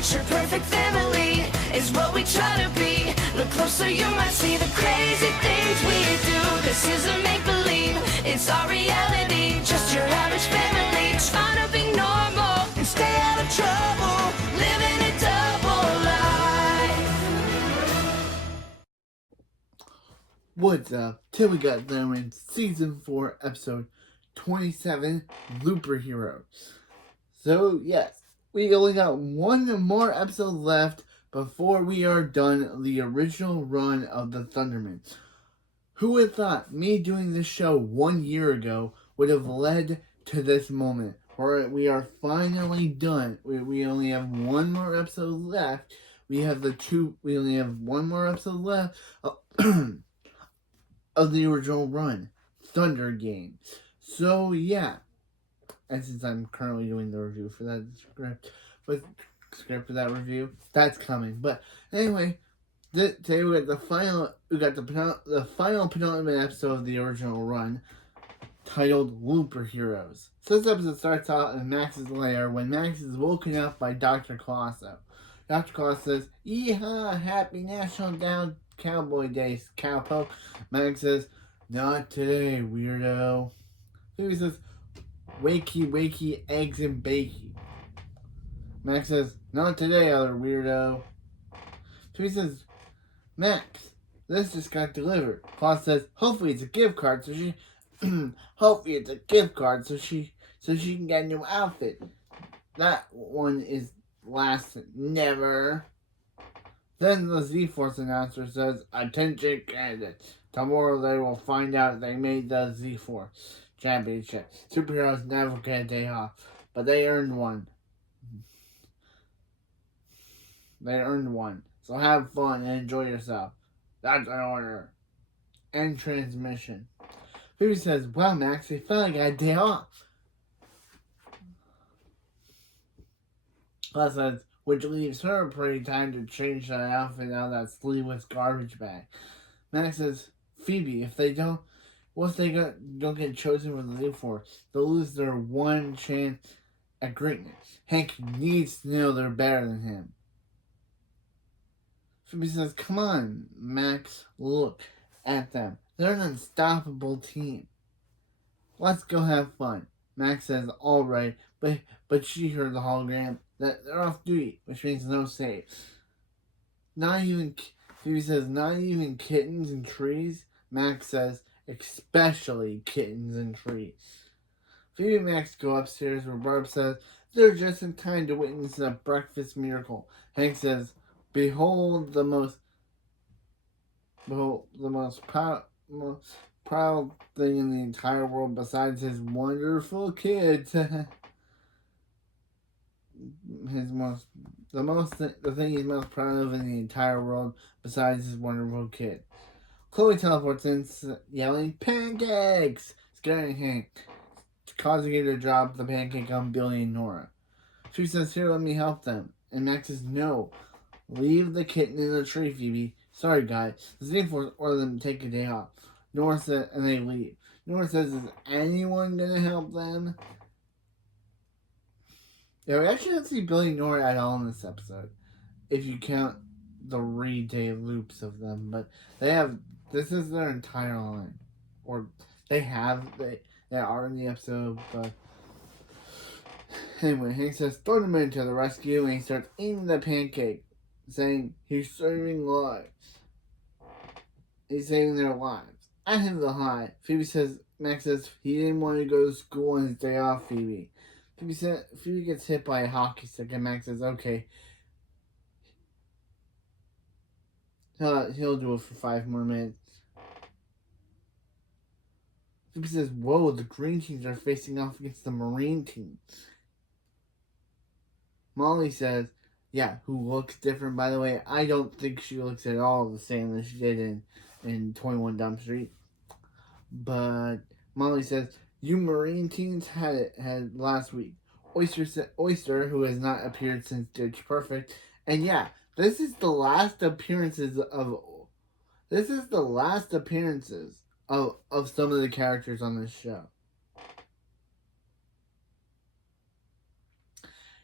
Picture perfect family is what we try to be. Look closer, you might see the crazy things we do. This isn't make-believe, it's our reality. Just your average family trying to be normal and stay out of trouble, living a double life. What's up? Till we got them in Season 4, Episode 27, Looper Hero. So, yes, we only got one more episode left before we are done the original run of the Thundermen. Who would have thought me doing this show 1 year ago would have led to this moment where we are finally done. We only have one more episode left. We only have one more episode left of the original run, Thunder Game. So, yeah. And since I'm currently doing the review for that script for that review, that's coming. But anyway, today we got the final penultimate episode of the original run, titled Looper Heroes. So this episode starts out in Max's lair when Max is woken up by Dr. Colosso. Dr. Colosso says, "Yeehaw! Happy National Down Cowboy Day, cowpoke." Max says, "Not today, weirdo." Phoebe says, "Wakey, wakey, eggs and bakey." Max says, "Not today, other weirdo." Phoebe says, "Max, this just got delivered." Claus says, "Hopefully it's a gift card so she can get a new outfit. That one is last never." Then the Z-Force announcer says, "Attention candidates. Tomorrow they will find out they made the Z-Force Championship. Superheroes never get a day off, but they earned one. So have fun and enjoy yourself. That's an order." End transmission. Phoebe says, "Well, Max, they finally got a day off." Claus says, which leaves her pretty time to change that outfit out of that sleeveless garbage bag. Max says, "Phoebe, if they don't get chosen for the lead for, they'll lose their one chance at greatness. Hank needs to know they're better than him." Phoebe says, "Come on, Max, look at them. They're an unstoppable team. Let's go have fun." Max says, "All right," but she heard the hologram that they're off duty, which means no save. Phoebe says, "Not even kittens and trees." Max says, "Especially kittens and trees." Phoebe and Max go upstairs where Barb says they're just in time to witness a breakfast miracle. Hank says, "Behold the most proud thing in the entire world besides his wonderful kids." The thing he's most proud of in the entire world besides his wonderful kid. Chloe teleports in, yelling, "Pancakes!" scaring Hank, causing him to drop the pancake on Billy and Nora. She says, "Here, let me help them." And Max says, "No, leave the kitten in the tree, Phoebe. Sorry, guys. The Z-Force ordered them to take a day off." Nora said, and they leave. Nora says, "Is anyone gonna help them?" Yeah, we actually don't see Billy and Nora at all in this episode, if you count the re-day loops of them. But this is their entire line. Or they are in the episode, but anyway, Hank says, "Throw them in to the rescue," and he starts eating the pancake, saying he's serving lives. He's saving their lives. I have the high. Max says he didn't want to go to school on his day off, Phoebe. Phoebe gets hit by a hockey stick, and Max says, "Okay, he'll do it for 5 more minutes." Phoebe says, "Whoa, the green teams are facing off against the marine team." Molly says, "Yeah, who looks different, by the way. I don't think she looks at all the same as she did in 21 Dump Street." But Molly says, "You marine teams had last week." Oyster, who has not appeared since Ditch Perfect. And yeah, this is the last appearances of some of the characters on this show.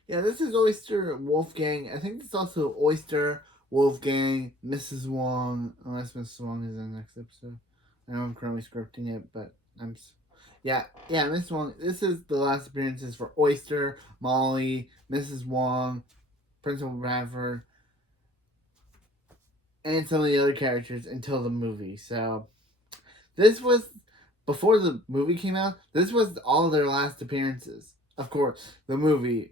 Yeah, this is Oyster Wolfgang. I think it's also Oyster Wolfgang, Mrs. Wong, unless Mrs. Wong is in the next episode. I know I'm currently scripting it, but yeah, Mrs. Wong. This is the last appearances for Oyster, Molly, Mrs. Wong, Principal Bradford, and some of the other characters until the movie. So this was before the movie came out. This was all their last appearances. Of course, the movie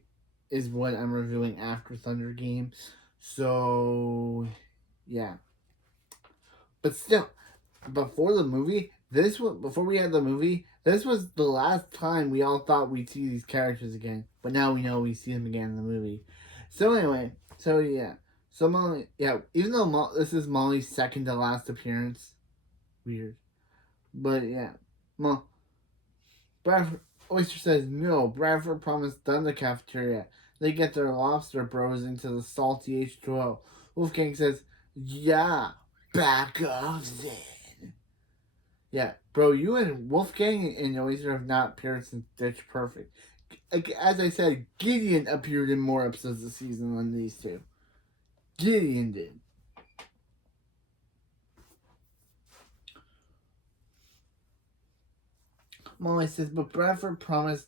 is what I'm reviewing after Thunder Game. So yeah, but still, before the movie, before we had the movie. This was the last time we all thought we'd see these characters again. But now we know we see them again in the movie. So anyway, so yeah. So Molly, yeah, even though this is Molly's second to last appearance, weird. But yeah, well, Bradford Oyster says no. Bradford promised them the cafeteria. They get their lobster bros into the salty H2O. Wolfgang says, yeah, back off then. Yeah, bro, you and Wolfgang and Oyster have not appeared since Ditch Perfect. As I said, Gideon appeared in more episodes this season than these two. Gideon did. Molly says, but Bradford promised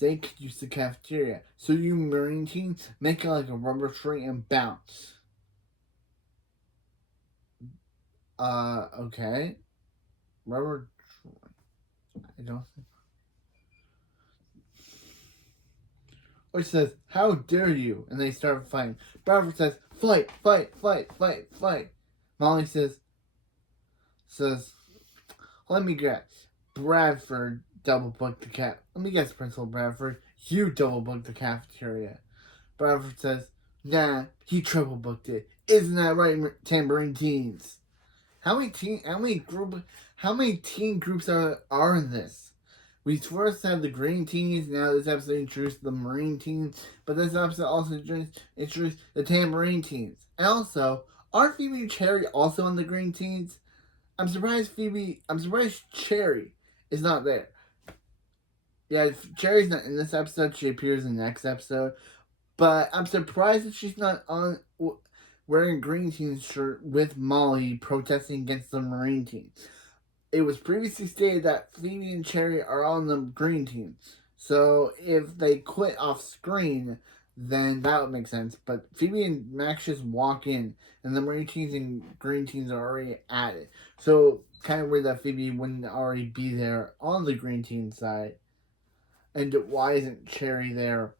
they could use the cafeteria. So you Marine teams make it like a rubber tree and bounce. Okay. Rubber tree. I don't think. Or says, how dare you? And they start fighting. Bradford says, fight, fight, fight, fight, fight. Molly says, let me guess. Bradford double booked the cat. Let me guess, Principal Bradford. You double booked the cafeteria. Bradford says, nah, he triple booked it. Isn't that right, Tambourine Teens? How many teen groups are in this? We first have the Green Teens, now this episode introduced the Marine Teens, but this episode also introduced the Tambourine Teens. And also, are Phoebe and Cherry also on the Green Teens? I'm surprised Cherry is not there. Yeah, Cherry's not in this episode, she appears in the next episode. But I'm surprised that she's not on wearing a Green Team shirt with Molly protesting against the Marine team. It was previously stated that Phoebe and Cherry are on the Green Team. So if they quit off screen, then that would make sense. But Phoebe and Max just walk in, and the Marine Teams and Green Teams are already at it. So kind of weird that Phoebe wouldn't already be there on the Green Team side. And why isn't Cherry there?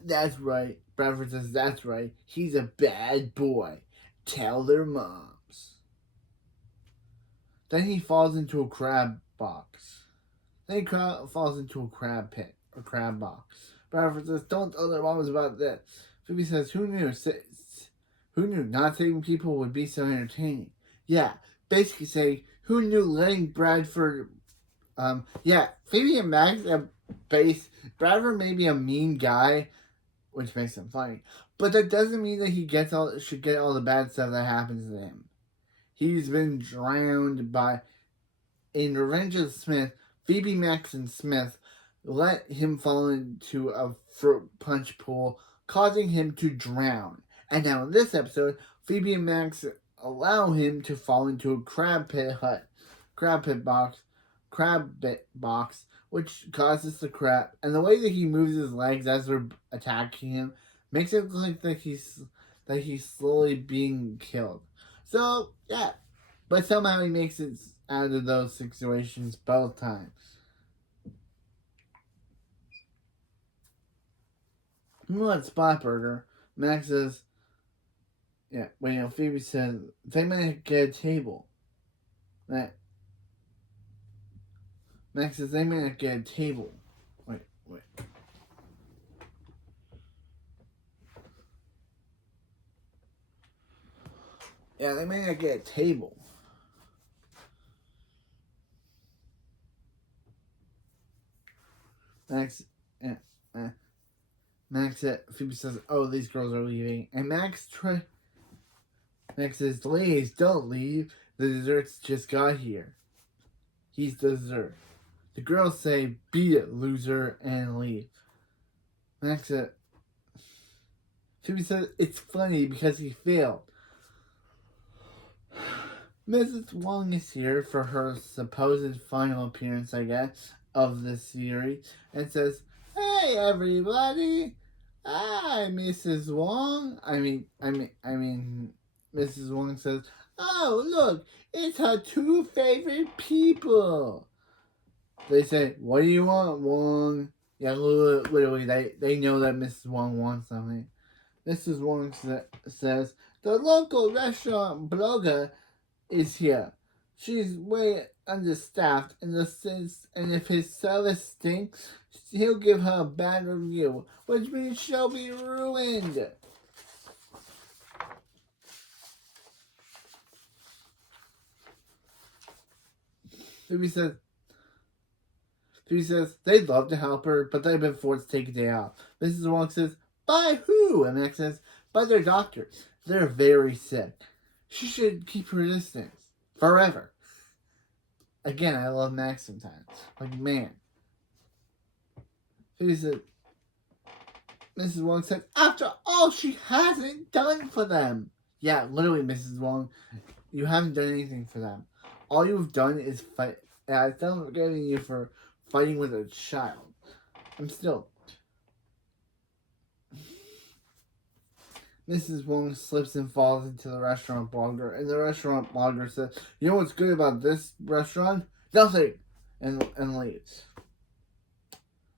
That's right. Bradford says that's right. He's a bad boy. Tell their moms. Then he falls into a crab box. Then he falls into a crab pit, a crab box. Bradford says, don't tell their moms about this. Phoebe says, who knew? Who knew not saving people would be so entertaining? Yeah, basically saying, who knew letting Bradford... yeah, Phoebe and Max have Bradford may be a mean guy, which makes him funny. But that doesn't mean that he should get all the bad stuff that happens to him. He's been drowned by... In Revenge of Smith, Phoebe, Max, and Smith let him fall into a fruit punch pool, causing him to drown. And now in this episode, Phoebe and Max allow him to fall into a crab pit box, which causes the crab. And the way that he moves his legs as they're attacking him makes it look like that he's slowly being killed. So yeah, but somehow he makes it out of those situations both times. At Spot Burger, Max says, yeah, Phoebe said, they might get a table. Max says, they may not get a table. Wait. Yeah, they may not get a table. Max, Phoebe says, "Oh, these girls are leaving," and Max says, "Ladies, don't leave. The desserts just got here. He's the dessert." The girls say, "Beat it, loser," and leave. Max said, Phoebe says, "It's funny because he failed." Mrs. Wong is here for her supposed final appearance, I guess, of the series, and says, "Hey, everybody! Hi, Mrs. Wong." Mrs. Wong says, "Oh, look, it's her two favorite people." They say, "What do you want, Wong?" Yeah, literally, they know that Mrs. Wong wants something. Mrs. Wong says, "The local restaurant blogger is here. She's way understaffed and if his service stinks, he'll give her a bad review, which means she'll be ruined." Phoebe says, they'd love to help her, but they've been forced to take a day off. Mrs. Wong says, "By who?" And Max says, "By their doctor. They're very sick. She should keep her distance. Forever." Again, I love Max sometimes. Like, man. Phoebe says, Mrs. Wong says, "After all she hasn't done for them." Yeah, literally, Mrs. Wong, you haven't done anything for them. All you've done is fight. And I'm still forgiving you for fighting with a child. I'm still. Mrs. Wong slips and falls into the restaurant blogger, and the restaurant blogger says, "You know what's good about this restaurant? Nothing," and leaves.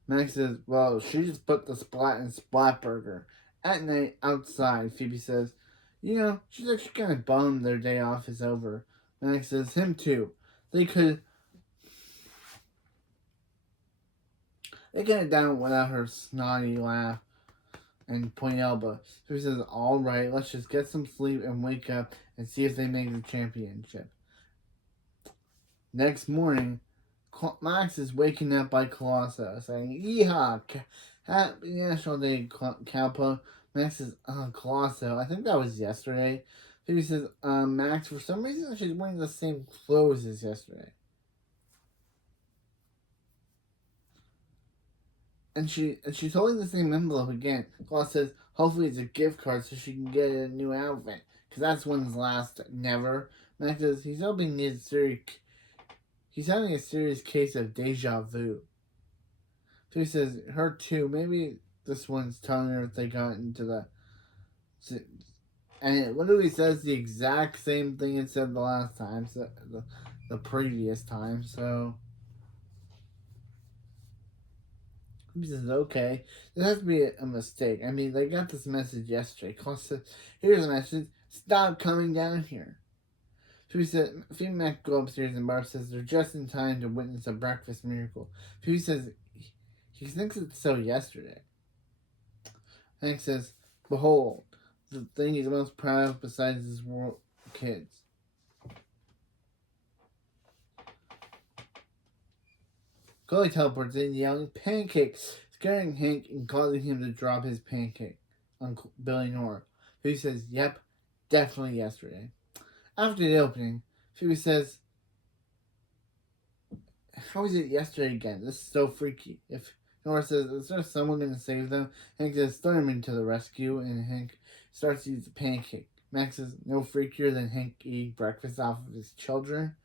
Max says, "Well, she just put the splat in Splat Burger." At night, outside, Phoebe says, "You know, she's actually kind of bummed their day off is over." Max says, "Him too. They could have done it without her snotty laugh and point elbow." Phoebe says, "All right, let's just get some sleep and wake up and see if they make the championship." Next morning, Max is waking up by Colosso saying, "Yeehaw! Happy National Day, Cowpo." Max says, "Colosso, I think that was yesterday." Phoebe says, "Max, for some reason she's wearing the same clothes as yesterday." And she's holding the same envelope again. Colosso says, "Hopefully it's a gift card so she can get a new outfit, because that's one's last never." Max says he's hoping he's having a serious case of deja vu. So he says, "Her too. Maybe this one's telling her if they got into the." And it literally says the exact same thing it said the last time, so the previous time. So he says, "Okay, there has to be a mistake. I mean, they got this message yesterday. Says, here's a message. Stop coming down here." Phoebe says, Phoebe and Mac go upstairs and Barb says they're just in time to witness a breakfast miracle. Phoebe says he thinks it's so yesterday. Hank says, "Behold, the thing he's most proud of besides his world kids." Chloe teleports in, yelling, "Pancakes!" scaring Hank and causing him to drop his pancake on Billy Nora. Phoebe says, "Yep, definitely yesterday." After the opening, Phoebe says, "How was it yesterday again? This is so freaky." If Nora says, "Is there someone going to save them?" Hank says, "Throw him into the rescue," and Hank starts to eat the pancake. Max says, "No freakier than Hank eating breakfast off of his children."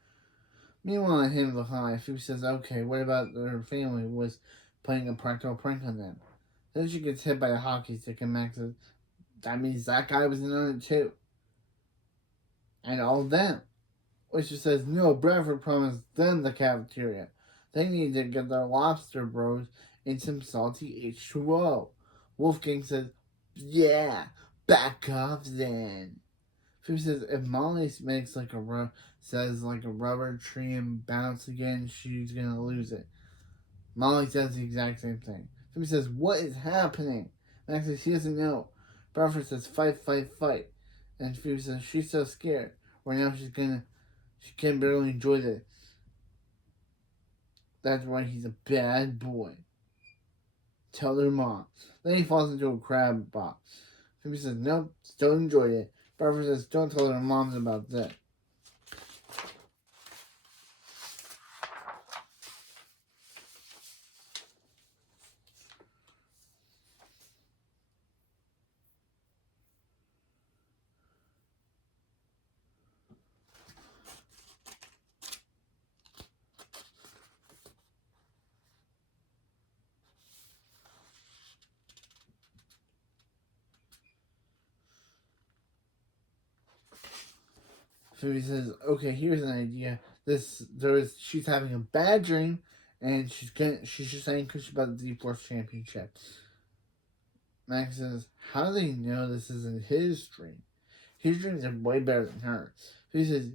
Meanwhile, at him behind, Phoebe says, "Okay, what about their family was playing a practical prank on them?" Then she gets hit by a hockey stick, and Max says, "That means that guy was in on it too. And all of them." Which she says, "No, Bradford promised them the cafeteria. They need to get their lobster bros in some salty H2O. Wolfgang says, "Yeah, back off then." Phoebe says, "If Molly makes like a rubber tree and bounce again, she's gonna lose it." Molly says the exact same thing. Phoebe says, "What is happening?" Max says, "He doesn't know." Bradford says, "Fight, fight, fight." And Phoebe says, "She's so scared. Right now she can barely enjoy this." That's why he's a bad boy. tell their mom. Then he falls into a crab box. Phoebe says, nope, still enjoy it. Barbara says, don't tell their moms about that. Phoebe says, okay, here's an idea. She's having a bad dream, and she's just anxious about the Z-Force Championship. Max says, how do they know this isn't his dream? His dreams are way better than hers. He says,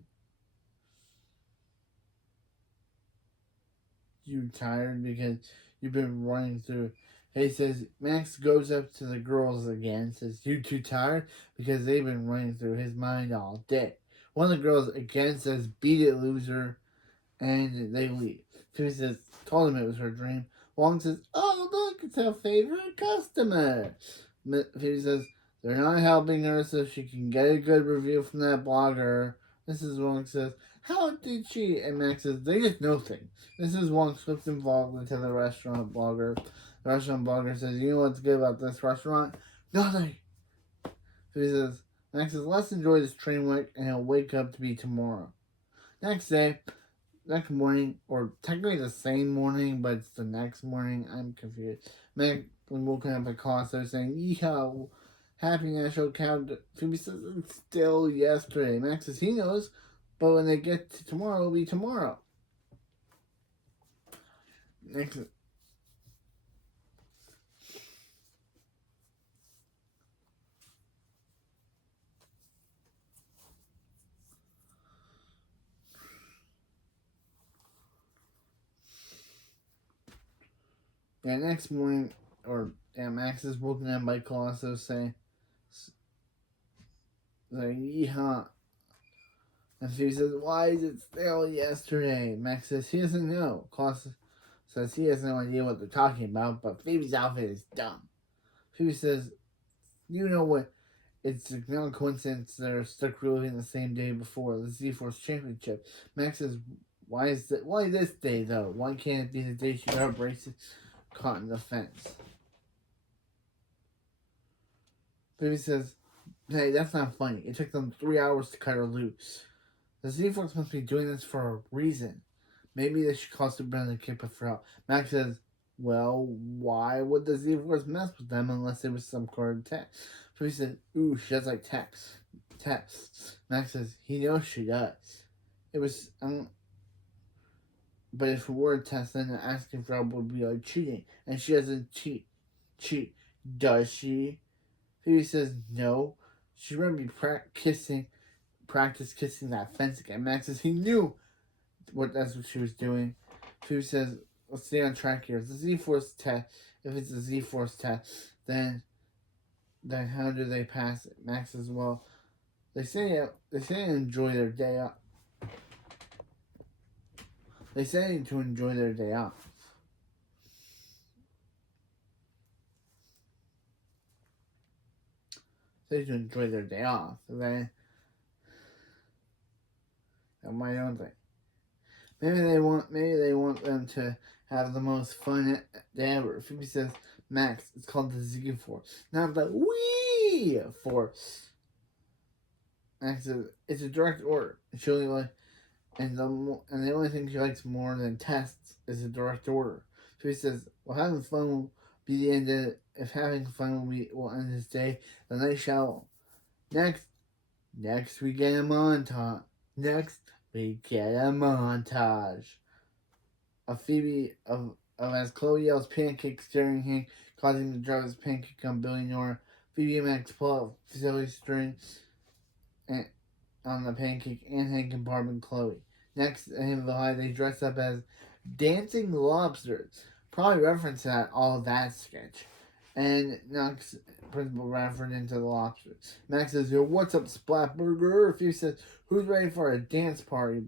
you tired because you've been running through. He says, Max goes up to the girls again and says, you too tired? Because they've been running through his mind all day. One of the girls again says, beat it, loser, and they leave. Phoebe says, told him it was her dream. Wong says, oh, look, it's our favorite customer. Phoebe says, they're not helping her so she can get a good review from that blogger. Mrs. Wong says, how did she? And Max says, they just know things. Mrs. Wong slips involved into the restaurant blogger. The restaurant blogger says, you know what's good about this restaurant? Nothing. Phoebe says, Max says, let's enjoy this train wreck and he'll wake up to be tomorrow. Next morning, or technically the same morning, but it's the next morning. I'm confused. Max woken up at Costco saying, yeehaw, happy National Count. Phoebe says, it's still yesterday. Max says, he knows, but when they get to tomorrow, it'll be tomorrow. Next morning, Max is woken up by Colosso saying, yeehaw. And Phoebe says, why is it still yesterday? Max says, he doesn't know. Colosso says he has no idea what they're talking about, but Phoebe's outfit is dumb. Phoebe says, you know what? It's no coincidence they're stuck reliving the same day before the Z-Force Championship. Max says, why this day, though? Why can't it be the day she got her braces caught in the fence? Phoebe says, hey, that's not funny. It took them 3 hours to cut her loose. The Z-Force must be doing this for a reason. Maybe they should call Super and kick her for help. Max says, well, why would the Z-Force mess with them unless it was some sort of test? Phoebe says, ooh, she does like tests. Max says, he knows she does. It was, but if it were a test, then asking for help would be like cheating. And she doesn't cheat. Does she? Phoebe says, no. She's going to be practice kissing that fence again. Max says, he knew that's what she was doing. Phoebe says, let's stay on track here. If it's a Z-Force test, then how do they pass it? Max says, well, they say enjoy their day off. They say to enjoy their day off. They to enjoy their day off. Then why don't they? Maybe they want them to have the most fun day ever. Phoebe says, Max, it's called the Z Force, not the Wii Force. Max says, it's a direct order. She only and the only thing she likes more than tests is a direct order. Phoebe says, well, having fun will be the end of it. If having fun will end this day, then they shall. Next we get a montage. Of Phoebe of as Chloe yells pancake staring him, causing the driver's pancake on Billy Nora. Phoebe and Max pull out silly string on the pancake and hang compartment Chloe. Next, in the high, they dress up as dancing lobsters. Probably reference all that sketch. And Knox principal referred into the lobsters. Max says, yo, what's up, Splatburger? Phoebe says, who's ready for a dance party?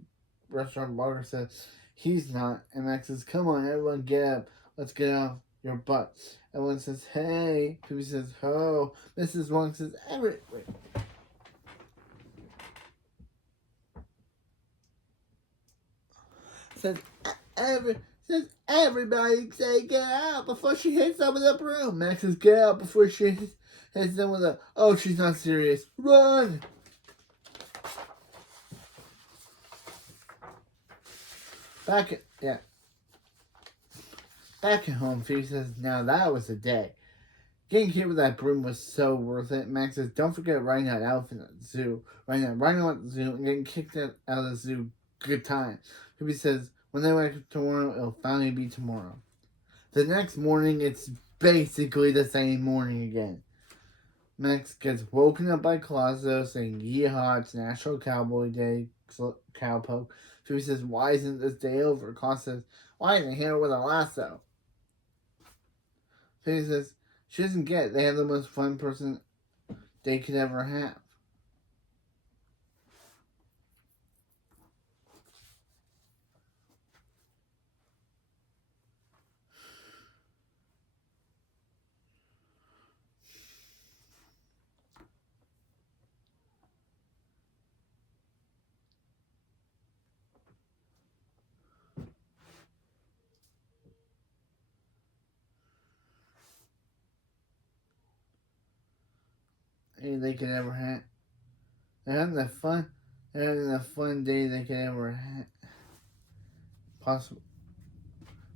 Restaurant blogger says, he's not. And Max says, come on, everyone get up. Let's get off your butts. Everyone says, hey. Phoebe says, ho. Mrs. Wong says, wait. Says, says, everybody say get out before she hits them with a broom. Max says, get out before she hits them with a, oh, she's not serious. Run! Back at home, Phoebe says, now that was a day. Getting hit with that broom was so worth it. Max says, don't forget riding that elephant at the zoo. Riding at the zoo and getting kicked out of the zoo. Good time. Phoebe says, when they wake up tomorrow, it'll finally be tomorrow. The next morning, it's basically the same morning again. Max gets woken up by Colasso saying, yeehaw, it's National Cowboy Day, cowpoke. Phoebe says, why isn't this day over? Colasso says, why isn't he here with a lasso? Phoebe says, she doesn't get it. They have the most fun person they could ever have. They could ever have. They're having the fun. They're having the fun day they could ever have. Possible.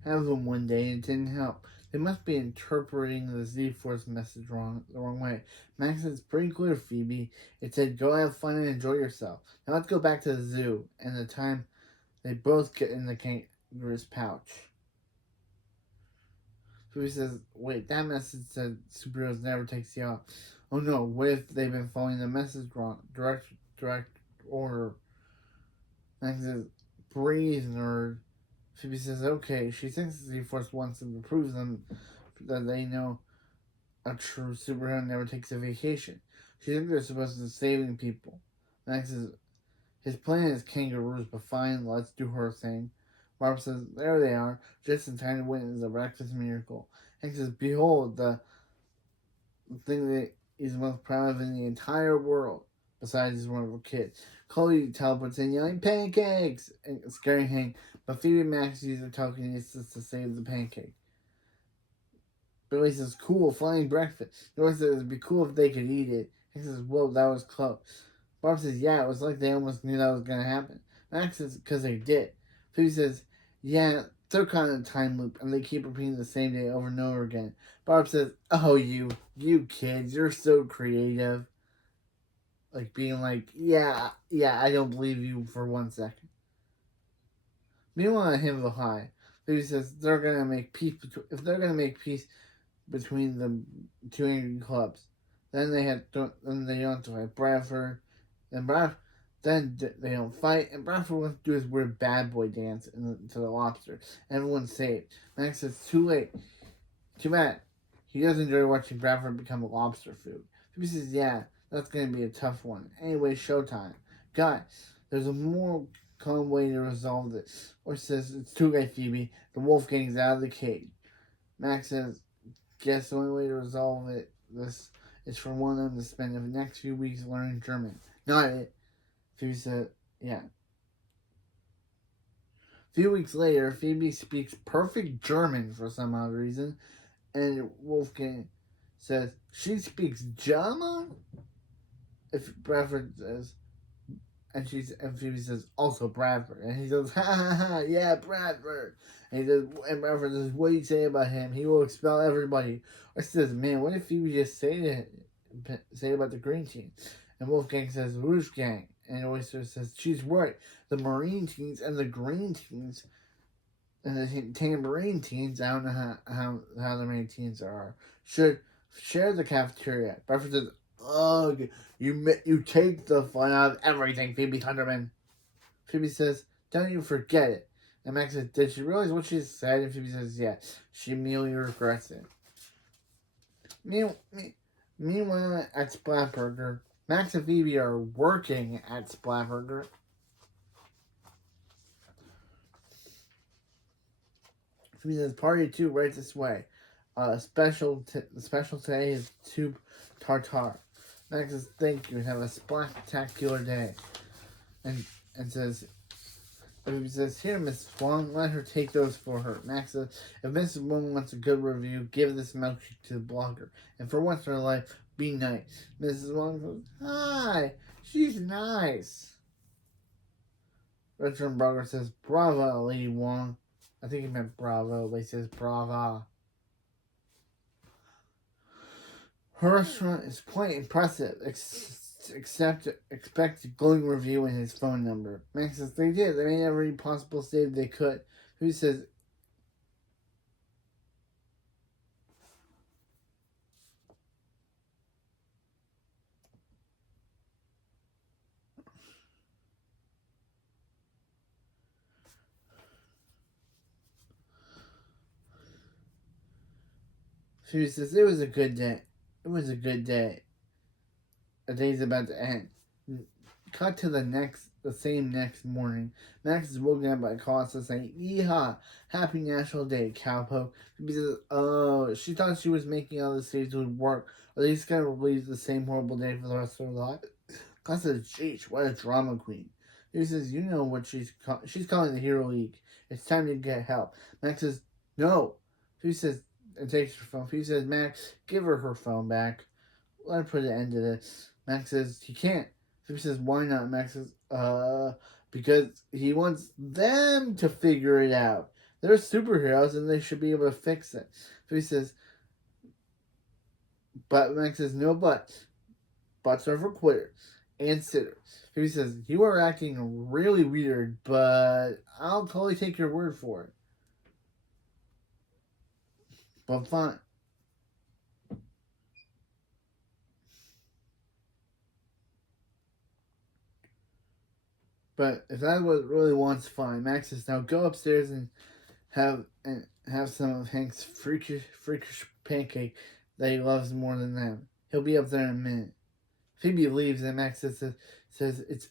Have them one day and it didn't help. They must be interpreting the Z-Force message the wrong way. Max says, pretty clear, Phoebe. It said, go have fun and enjoy yourself. Now let's go back to the zoo. And the time they both get in the kangaroo's pouch. Phoebe says, wait, that message said superheroes never take you out. Oh no, what if they've been following the message wrong? Direct order. Max says, breathe, nerd. Phoebe says, okay. She thinks the Z-Force wants them to prove them that they know a true superhero never takes a vacation. She thinks they're supposed to be saving people. Max says, his plan is kangaroos, but fine, let's do her thing. Barb says, there they are, just in time to witness a breakfast miracle. Hank says, behold, the thing that he's most proud of in the entire world, besides his wonderful kid. Chloe teleports in, yelling, pancakes! And scaring Hank, but Phoebe and Max use their telekinesis to save the pancake. Billy says, cool, flying breakfast. Doris says, it'd be cool if they could eat it. Hank says, whoa, that was close. Barb says, yeah, it was like they almost knew that was going to happen. Max says, because they did. Phoebe says, yeah, they're kind of a time loop, and they keep repeating the same day over and over again. Barb says, oh, you kids, you're so creative. Like, being like, yeah, I don't believe you for 1 second. Meanwhile, at Himbo High, Phoebe says they're going to make peace if they're going to make peace between the two angry clubs, then they don't have to fight Bradford, then they don't fight, and Bradford wants to do his weird bad boy dance to the lobster. Everyone's saved. Max says, too late. Too bad. He does enjoy watching Bradford become a lobster food. Phoebe says, yeah, that's going to be a tough one. Anyway, showtime. Guys, there's a more calm way to resolve this. Or says, it's too late, Phoebe. The Wolfgang's out of the cage. Max says, guess the only way to resolve this is for one of them to spend the next few weeks learning German. Not it. Phoebe said, yeah. A few weeks later, Phoebe speaks perfect German for some odd reason, and Wolfgang says, she speaks German? If Bradford says, and Phoebe says, also Bradford. And he goes, ha ha ha, yeah, Bradford. And Bradford says, what do you say about him? He will expel everybody. Or she says, man, what if Phoebe just say about the green team? And Wolfgang says, Wolfgang. And Oyster says, she's right. The Marine teams and the green teams and the tambourine teams, I don't know how the many teams there are, should share the cafeteria. Bradford says, ugh, you take the fun out of everything, Phoebe Thunderman. Phoebe says, don't you forget it. And Max says, did she realize what she said? And Phoebe says, yeah. She immediately regrets it. Meanwhile, at Splatburger, Max and Phoebe are working at Splatburger. Phoebe says, party 2 right this way. The special today is tube tartare. Max says thank you and have a spectacular day. And says, Phoebe says, here, Mrs. Wong, let her take those for her. Max says, if Mrs. Wong wants a good review, give this milkshake to the blogger. And for once in her life, be nice. Mrs. Wong goes, hi, she's nice. Restaurant blogger says, bravo, Lady Wong. I think he meant bravo, but he says brava. Her restaurant is quite impressive. Expect a glowing review and his phone number. Max says they did. They made every possible save they could. Who says Phoebe says it was a good day. It was a good day. A day's about to end. Cut to the same next morning. Max is woken up by Costa saying, "Yeehaw! Happy National Day, cowpoke." Phoebe says, "Oh, she thought she was making all the saves would work, or at least gonna relive the same horrible day for the rest of her life." Costa says, "Jeez, what a drama queen." Phoebe says, "You know what she's calling the Hero League. It's time to get help." Max says, "No." Phoebe says, and takes her phone. Phoebe says, "Max, give her her phone back. Let her put an end to this." Max says, "He can't." Phoebe says, "Why not?" Max says, because he wants them to figure it out. They're superheroes and they should be able to fix it." Phoebe says, but Max says, "No buts. Butts are for quitters and sitters." Phoebe says, "You are acting really weird, but I'll totally take your word for it. But fine." But if that's what it really wants, fine. Max says, "Now go upstairs and have some of Hank's freakish pancake that he loves more than them. He'll be up there in a minute." Phoebe leaves and Max says it's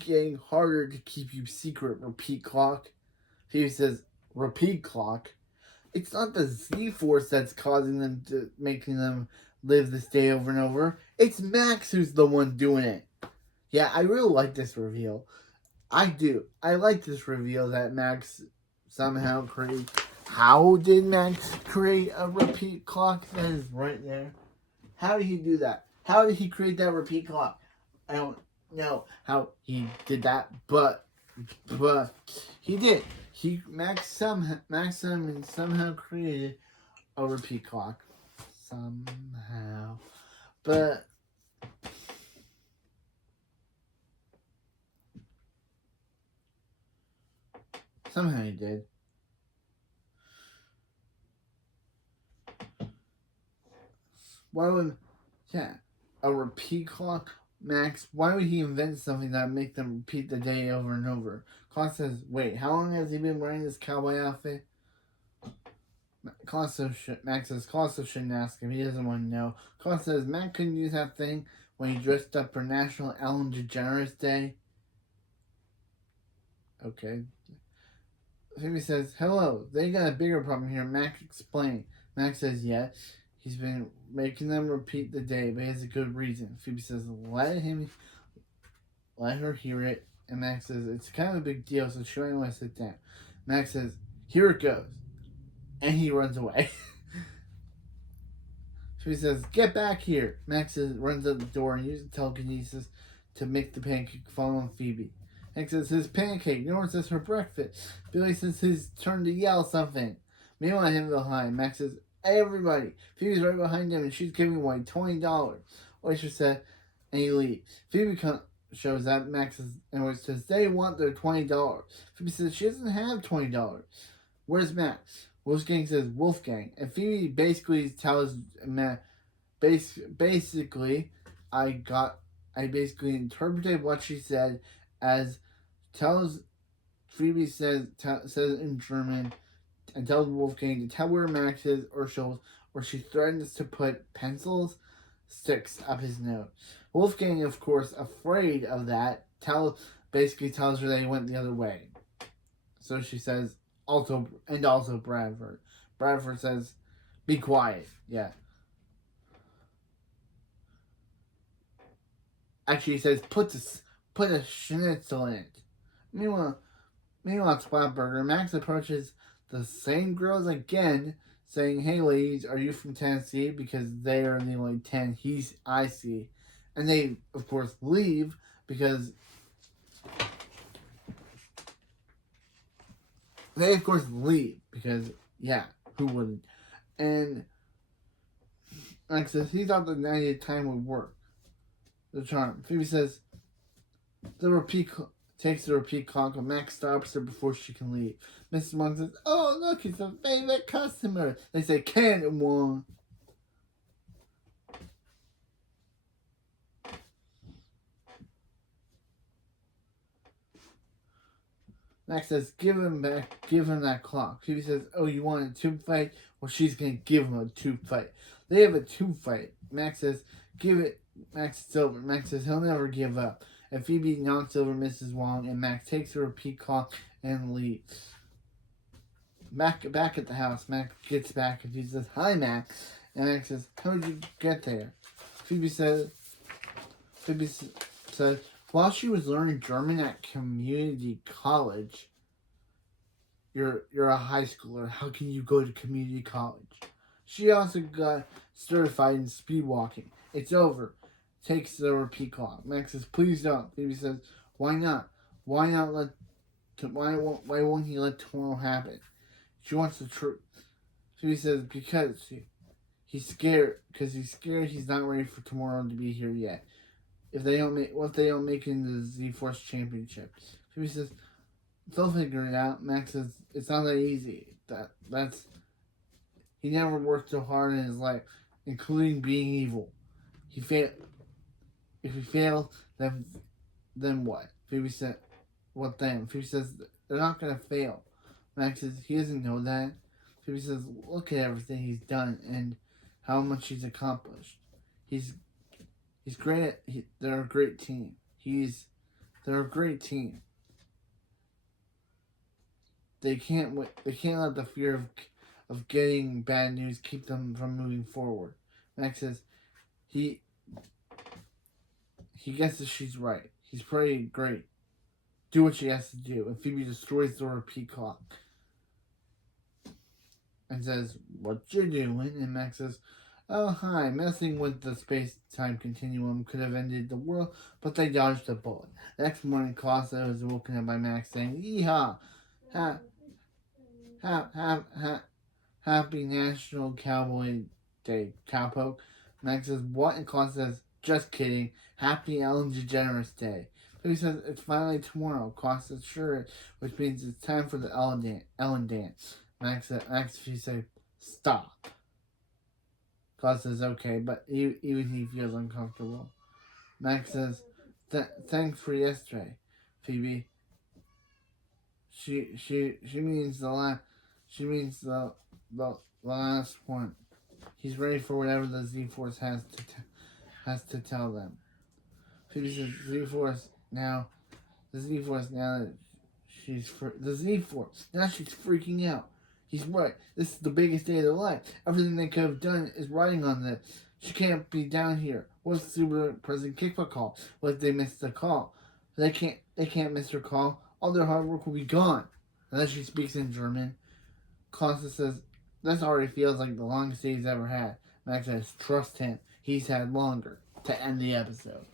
getting harder to keep you secret, repeat clock. Phoebe says, "Repeat clock? It's not the Z-Force that's making them live this day over and over. It's Max who's the one doing it." Yeah, I really like this reveal. I do. I like this reveal that Max somehow created. How did Max create a repeat clock? That is right there. How did he do that? How did he create that repeat clock? I don't know how he did that, but he did. Max somehow created a repeat clock. Somehow. But somehow he did. Why would, a repeat clock? Max, why would he invent something that would make them repeat the day over and over? Claus says, wait, how long has he been wearing this cowboy outfit? Max says, Claus shouldn't ask him. He doesn't want to know. Claus says, Max couldn't use that thing when he dressed up for National Ellen DeGeneres Day. Okay. Phoebe says, hello, they got a bigger problem here. Max, explain. Max says, yeah. He's been making them repeat the day, but he has a good reason. Phoebe says, let her hear it. And Max says, it's kind of a big deal, so she might want to sit down. Max says, here it goes. And he runs away. Phoebe says, get back here. Max runs out the door and uses telekinesis to make the pancake fall on Phoebe. Max says, his pancake. Nora says, her breakfast. Billy says, his turn to yell something. Meanwhile, him behind, Max says, everybody. Phoebe's right behind him and she's giving away $20. Oyster said, and he leaves. Phoebe shows up. Max says they want their $20. Phoebe says she doesn't have $20. Where's Max? Wolfgang says Wolfgang. And Phoebe basically tells Max, basically interpreted what she said as Phoebe says in German, and tells Wolfgang to tell where Max is, or she threatens to put sticks up his nose. Wolfgang, of course, afraid of that, basically tells her that he went the other way. So she says, also Bradford. Bradford says, Be quiet. Yeah. Actually, he says, put a schnitzel in it. Meanwhile, at Splatburger, Max approaches the same girls again, saying, "Hey, ladies, are you from Tennessee?" Because they are the only 10 I see. And they, of course, leave because yeah, who wouldn't? And Max says he thought the 90 time would work. The charm. Phoebe says the repeat takes the repeat call, but Max stops her before she can leave. Mrs. Wong says, "Oh, look, it's a favorite customer." They say, "Can Wong." Max says, "Give him back, give him that clock." Phoebe says, "Oh, you want a tube fight?" Well, she's going to give him a tube fight. They have a tube fight. Max says, "Give it." Max is over. Max says he'll never give up. And Phoebe knocks over Mrs. Wong, and Max takes a repeat call and leaves. Back at the house, Max gets back and he says, "Hi, Max." And Max says, "How did you get there?" Phoebe says, while she was learning German at community college. You're a high schooler. How can you go to community college? She also got certified in speed walking. It's over. Takes the repeat call. Max says, "Please don't." Phoebe says, "Why not? Why won't he let tomorrow happen?" She wants the truth. Phoebe says, "Because he's scared. Because he's scared he's not ready for tomorrow to be here yet. If they don't make it in the Z-Force Championship." Phoebe says, "They'll figure it out." Max says, "It's not that easy. He never worked so hard in his life, including being evil. He failed. If he fails, then what?" Phoebe said, "What then?" Phoebe says, "They're not gonna fail." Max says, "He doesn't know that." Phoebe says, "Look at everything he's done and how much he's accomplished. He's great. They're a great team. They're a great team. They can't let the fear of getting bad news keep them from moving forward." Max says, he guesses she's right. He's pretty great. Do what she has to do. And Phoebe destroys the repeat clock and says, "What you doing?" And Max says, "Oh, hi. Messing with the space-time continuum could have ended the world, but they dodged a bullet." The next morning, Costa is woken up by Max saying, "Yeehaw! Ha, happy National Cowboy Day, Cowpoke." Max says, "What?" And Costa says, "Just kidding. Happy Ellen DeGeneres Day." Phoebe says, "It's finally tomorrow." Costa says, "Sure," which means it's time for the Ellen dance. Max, she said, "Stop." Costa says, "Okay," but even he feels uncomfortable. Max says, "Thanks for yesterday, Phoebe." She means the last one. He's ready for whatever the Z-Force has to tell them. Phoebe says, the Z-Force now that the Z-Force, now she's freaking out. He's right. This is the biggest day of their life. Everything they could have done is riding on this. She can't be down here. What's the Super President Kickbutt call? What if they miss the call? They can't miss her call. All their hard work will be gone. And then she speaks in German. Costa says, "This already feels like the longest day he's ever had." Max says, "Trust him. He's had longer," to end the episode.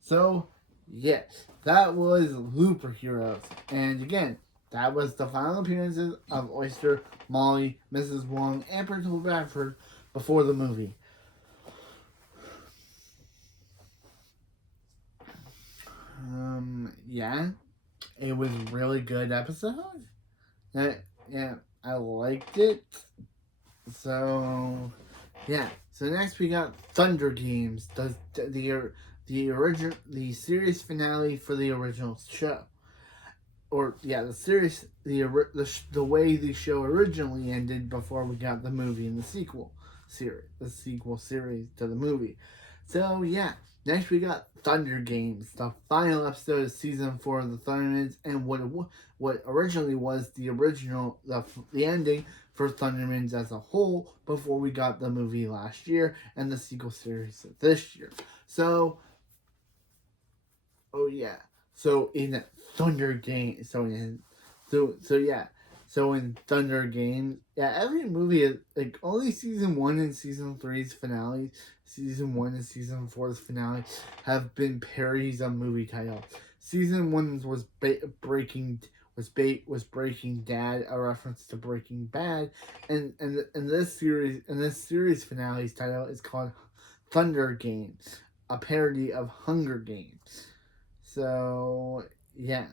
So, yes, that was Looper Heroes. And again, that was the final appearances of Oyster, Molly, Mrs. Wong, and Principal Bradford before the movie. Yeah, it was a really good episode. Yeah, I liked it. So, yeah. So next we got Thunder Games, the series finale for the original show. Or yeah, the way the show originally ended before we got the movie and the sequel series to the movie. So yeah, next we got Thunder Games, the final episode of season 4 of the Thundermans, and what originally was the ending for Thundermans as a whole before we got the movie last year and the sequel series this year. So, oh yeah. So in Thunder Game, so in Thunder Games, yeah, every movie is like only season 1 and season 3's finale, season 1 and season 4's finale have been parodies of movie titles. Season 1 was Breaking Dad, a reference to Breaking Bad, and this series finale's title is called Thunder Games, a parody of Hunger Games. So yeah,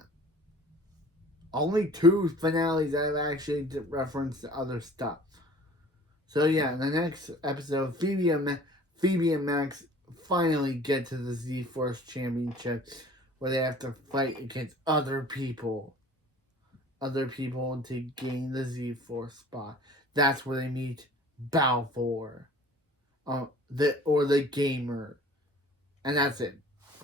only 2 finales that have actually referenced other stuff. So yeah, in the next episode, Phoebe and Max finally get to the Z-Force Championship, where they have to fight against other people to gain the Z-Force spot. That's where they meet Balfour, the gamer, and that's it.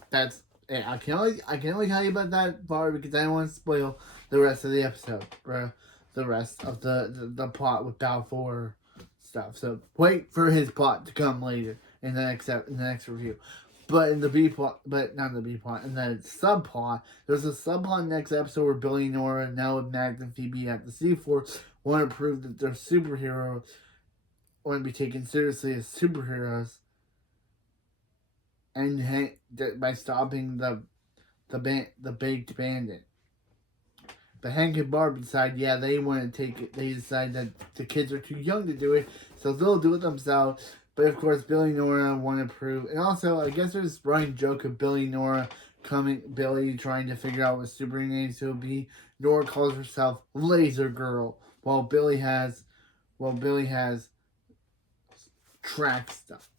That's it. I can only tell you about that part because I don't want to spoil the rest of the episode, or the rest of the plot with Balfour stuff. So wait for his plot to come later in the next review. But in the B plot, but not in the B plot, in the subplot, there's a subplot next episode where Billy and Nora, now with Max and Phoebe at the Z-Force, want to prove that they're superheroes, want to be taken seriously as superheroes, and by stopping the baked bandit. But Hank and Barb decide, they want to take it. They decide that the kids are too young to do it, so they'll do it themselves. But of course, Billy and Nora want to prove, and also I guess there's a running joke of Billy trying to figure out what super names will be. Nora calls herself Laser Girl, while Billy has track stuff.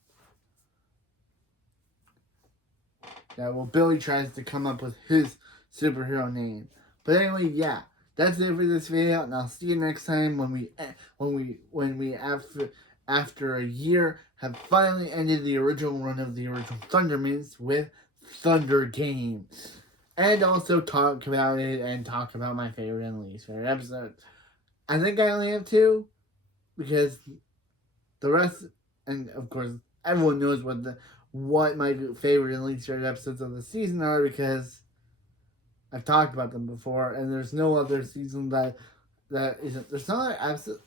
Yeah, well, Billy tries to come up with his superhero name. But anyway, yeah, that's it for this video, and I'll see you next time when we after a year have finally ended the original run of the original Thundermans with Thunder Games, and also talk about it and talk about my favorite and least favorite episodes. I think I only have 2 because the rest, and of course everyone knows what my favorite and least favorite episodes of the season are because I've talked about them before, and there's no other season that isn't. There's not an episode.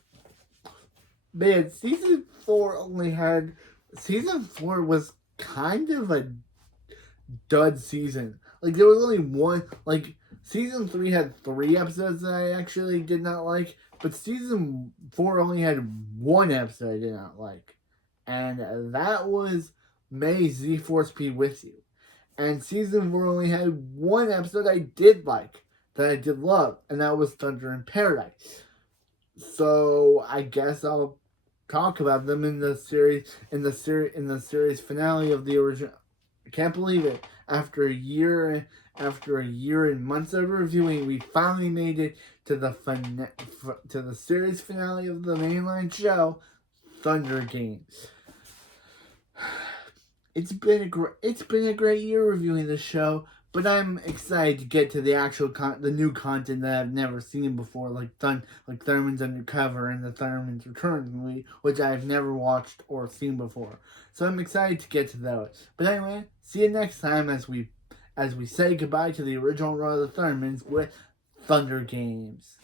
Man, season 4 was kind of a dud season. Like, there was only one, like, season 3 had 3 episodes that I actually did not like, but season 4 only had 1 episode I did not like. And that was May Z-Force Be With You. And season 4 only had 1 episode I did like, that I did love, and that was Thunder in Paradise. So I guess I'll talk about them in the series finale of the original. I can't believe it. After a year and months of reviewing, we finally made it to the series finale of the mainline show, Thunder Games. It's been a great year reviewing the show, but I'm excited to get to the actual the new content that I've never seen before, like Thurman's Undercover and the Thurman's Returns movie, which I've never watched or seen before. So I'm excited to get to those. But anyway, see you next time as we say goodbye to the original run of the Thurmans with Thunder Games.